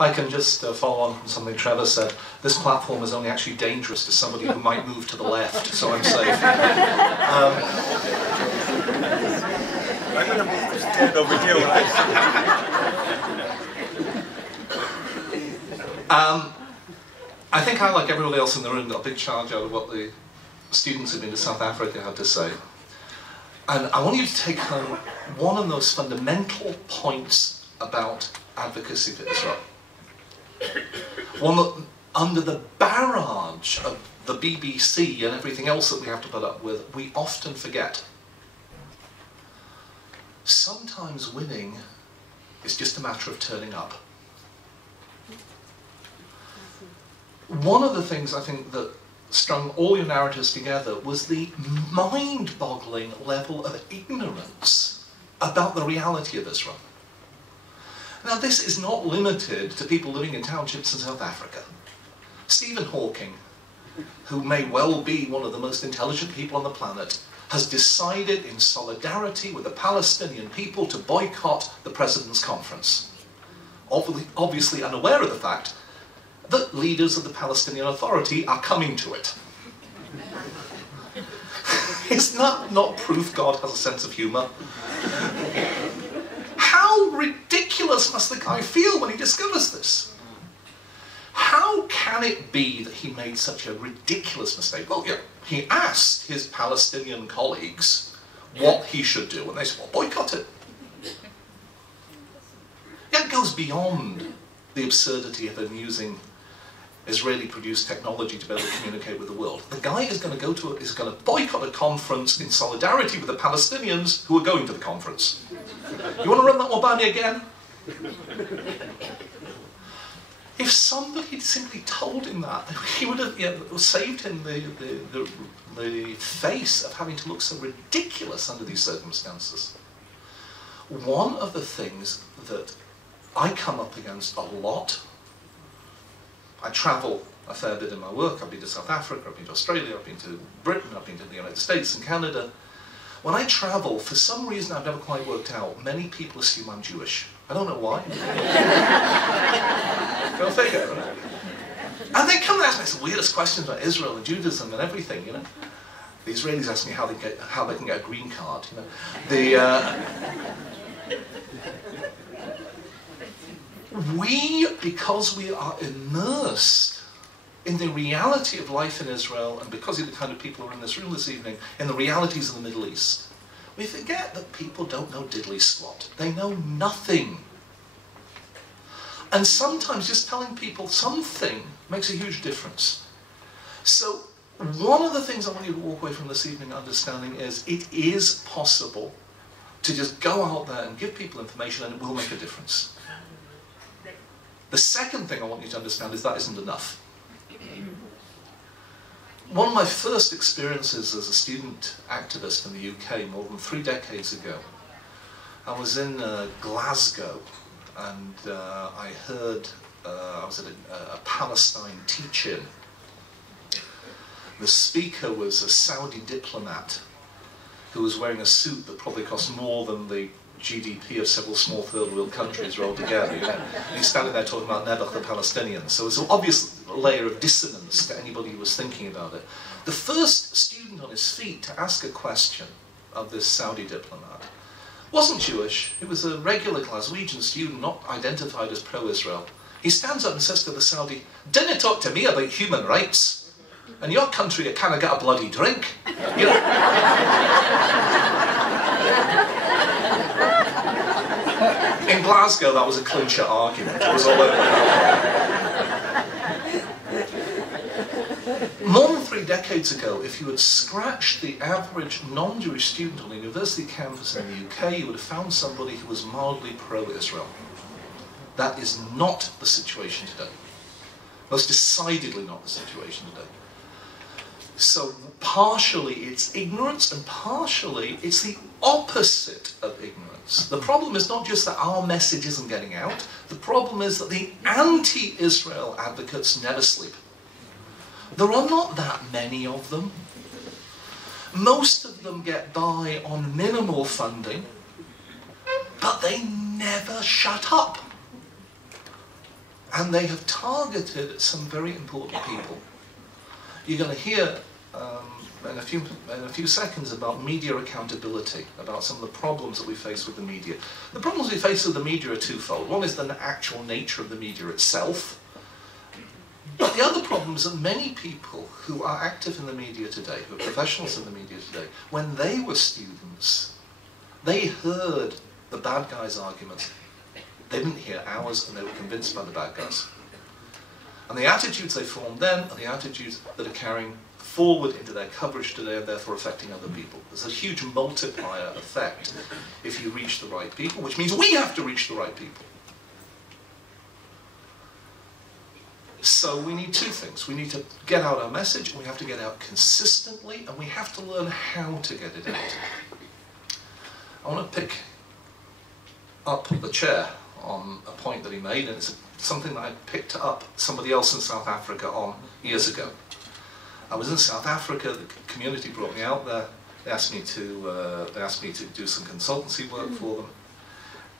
I can just follow on from something Trevor said. This platform is only actually dangerous to somebody who might move to the left, so I'm safe. I'm going to move to stand over here. I think I, like everybody else in the room, got a big charge out of what the students who've been to South Africa had to say. And I want you to take home one of those fundamental points about advocacy for Israel. One that, under the barrage of the BBC and everything else that we have to put up with, we often forget. Sometimes winning is just a matter of turning up. One of the things I think that strung all your narratives together was the mind-boggling level of ignorance about the reality of Israel. Now, this is not limited to people living in townships in South Africa. Stephen Hawking, who may well be one of the most intelligent people on the planet, has decided in solidarity with the Palestinian people to boycott the President's Conference. Obviously unaware of the fact that leaders of the Palestinian Authority are coming to it. Is that not proof God has a sense of humour? How ridiculous must the guy feel when he discovers this? How can it be that he made such a ridiculous mistake? Well, yeah, he asked his Palestinian colleagues what he should do, and they said, well, boycott it. It goes beyond the absurdity of him using Israeli-produced technology to be able to communicate with the world. The guy is going to boycott a conference in solidarity with the Palestinians who are going to the conference. You want to run that one by me again? If somebody had simply told him that, he would have saved him the face of having to look so ridiculous under these circumstances. One of the things that I come up against a lot, I travel a fair bit in my work. I've been to South Africa, I've been to Australia, I've been to Britain, I've been to the United States and Canada. When I travel, for some reason I've never quite worked out, many people assume I'm Jewish. I don't know why. Go figure, right? And they come and ask me the weirdest questions about Israel and Judaism and everything, you know. The Israelis ask me how they can get a green card, you know. Because we are immersed in the reality of life in Israel, and because of the kind of people who are in this room this evening, in the realities of the Middle East, we forget that people don't know diddly squat. They know nothing. And sometimes just telling people something makes a huge difference. So one of the things I want you to walk away from this evening understanding is it is possible to just go out there and give people information, and it will make a difference. The second thing I want you to understand is that isn't enough. One of my first experiences as a student activist in the UK more than 3 decades ago, I was in Glasgow, and I heard, I was at a Palestine teach-in. The speaker was a Saudi diplomat who was wearing a suit that probably cost more than the GDP of several small third world countries rolled together, you know. And he's standing there talking about Nebuch the Palestinians. So it's an obvious layer of dissonance to anybody who was thinking about it. The first student on his feet to ask a question of this Saudi diplomat wasn't Jewish. He was a regular Glaswegian student, not identified as pro-Israel. He stands up and says to the Saudi, "Dinna talk to me about human rights. And your country, you can't get a bloody drink." You know? In Glasgow, that was a clincher argument. It was all over. More than 3 decades ago, if you had scratched the average non-Jewish student on a university campus in the UK, you would have found somebody who was mildly pro-Israel. That is not the situation today. Most decidedly not the situation today. So partially it's ignorance, and partially it's the opposite of ignorance. The problem is not just that our message isn't getting out, the problem is that the anti-Israel advocates never sleep. There are not that many of them. Most of them get by on minimal funding, but they never shut up. And they have targeted some very important people. You're going to hear in a few seconds about media accountability, about some of the problems that we face with the media. The problems we face with the media are twofold. One is the actual nature of the media itself. But the other problem is that many people who are active in the media today, who are professionals in the media today, when they were students, they heard the bad guys' arguments. They didn't hear ours, and they were convinced by the bad guys. And the attitudes they formed then are the attitudes that are carrying forward into their coverage today and therefore affecting other people. There's a huge multiplier effect if you reach the right people, which means we have to reach the right people. So we need two things. We need to get out our message, and we have to get out consistently, and we have to learn how to get it out. I want to pick up the chair on a point that he made, and it's something that I picked up somebody else in South Africa on years ago. I was in South Africa, the community brought me out there, they asked me to do some consultancy work for them,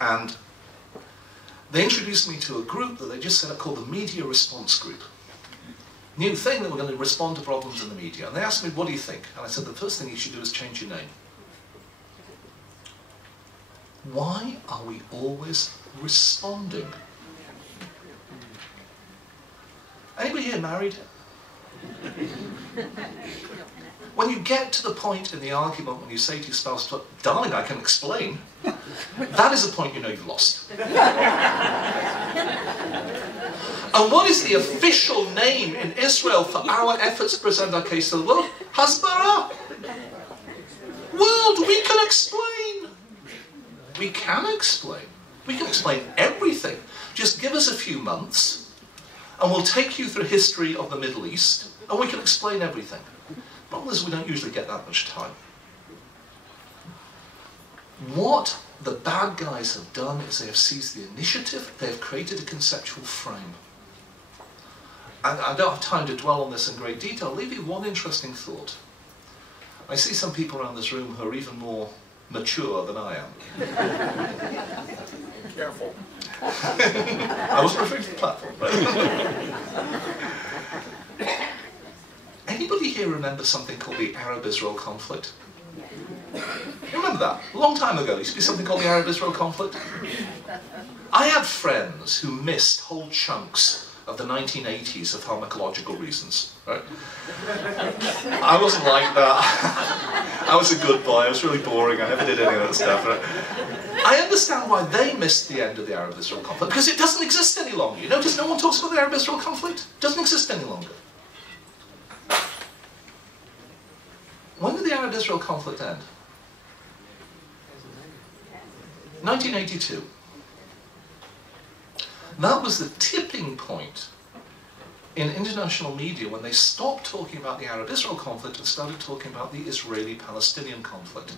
and they introduced me to a group that they just set up called the Media Response Group. New thing that we're going to respond to problems in the media. And they asked me, what do you think? And I said, the first thing you should do is change your name. Why are we always responding? Anybody here married? When you get to the point in the argument when you say to your spouse, darling, I can explain, that is the point you know you've lost. And what is the official name in Israel for our efforts to present our case to the world? Hasbara. World, we can explain. We can explain. We can explain everything. Just give us a few months, and we'll take you through history of the Middle East, and we can explain everything. The problem is we don't usually get that much time. What the bad guys have done is they have seized the initiative, they have created a conceptual frame. And I don't have time to dwell on this in great detail. I'll leave you one interesting thought. I see some people around this room who are even more mature than I am. Careful. I was referring to the platform, right? Anybody here remember something called the Arab-Israel conflict? You remember that? A long time ago, there used to be something called the Arab-Israel conflict. I had friends who missed whole chunks of the 1980s of pharmacological reasons, right? I wasn't like that. I was a good boy. I was really boring. I never did any of that stuff. Right? I understand why they missed the end of the Arab-Israel conflict, because it doesn't exist any longer. You notice no one talks about the Arab-Israel conflict? It doesn't exist any longer. When did the Arab-Israel conflict end? 1982. That was the tipping point in international media when they stopped talking about the Arab-Israel conflict and started talking about the Israeli-Palestinian conflict.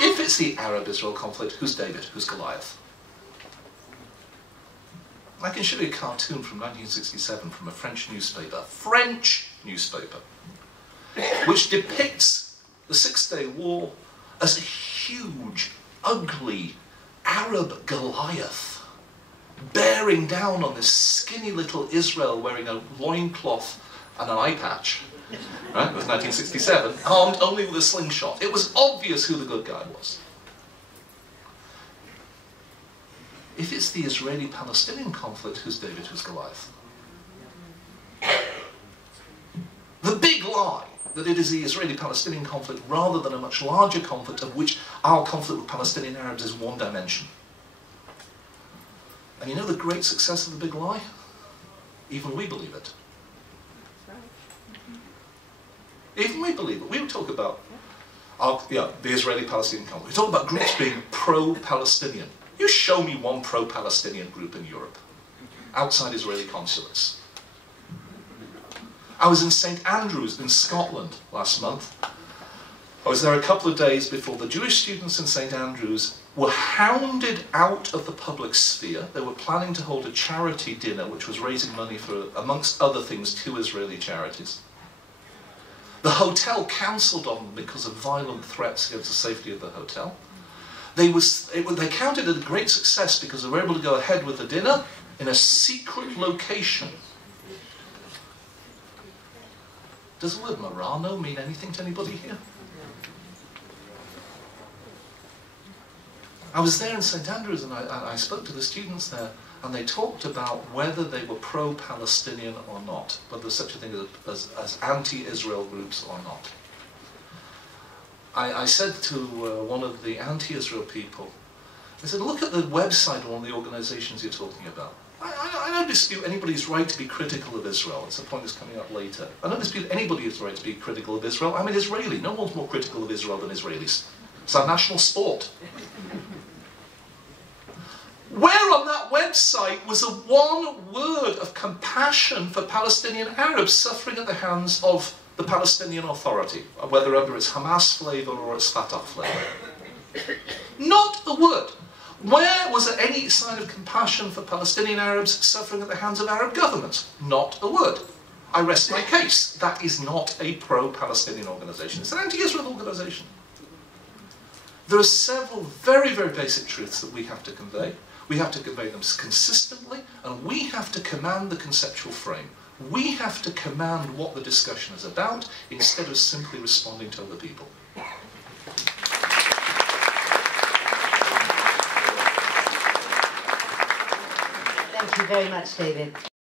If it's the Arab-Israel conflict, who's David? Who's Goliath? I can show you a cartoon from 1967 from a French newspaper, which depicts the Six-Day War as a huge, ugly Arab Goliath bearing down on this skinny little Israel wearing a loincloth and an eye patch. Right? It was 1967, armed only with a slingshot. It was obvious who the good guy was. If it's the Israeli-Palestinian conflict, who's David, who's Goliath? The big lie that it is the Israeli-Palestinian conflict rather than a much larger conflict of which our conflict with Palestinian Arabs is one dimension. And you know the great success of the big lie? Even we believe it. Even we believe it. We would talk about the Israeli-Palestinian conflict. We talk about groups being pro-Palestinian. You show me one pro-Palestinian group in Europe, outside Israeli consulates. I was in St Andrews in Scotland last month. I was there a couple of days before the Jewish students in St Andrews were hounded out of the public sphere. They were planning to hold a charity dinner which was raising money for, amongst other things, 2 Israeli charities. The hotel cancelled on them because of violent threats against the safety of the hotel. They counted it a great success because they were able to go ahead with the dinner in a secret location. Does the word Murano mean anything to anybody here? I was there in St Andrews and I spoke to the students there, and they talked about whether they were pro-Palestinian or not, whether there's such a thing as anti-Israel groups or not. I said to one of the anti-Israel people, I said, look at the website of one of the organizations you're talking about. I don't dispute anybody's right to be critical of Israel. It's a point that's coming up later. I don't dispute anybody's right to be critical of Israel. I'm an Israeli. No one's more critical of Israel than Israelis. It's our national sport. Where on that website was a one word of compassion for Palestinian Arabs suffering at the hands of the Palestinian Authority, whether under its Hamas flavour or its Fatah flavour? Not a word. Where was there any sign of compassion for Palestinian Arabs suffering at the hands of Arab governments? Not a word. I rest my case. That is not a pro-Palestinian organisation. It's an anti-Israel organisation. There are several very, very basic truths that we have to convey. We have to convey them consistently, and we have to command the conceptual frame. We have to command what the discussion is about, instead of simply responding to other people. Thank you very much, David.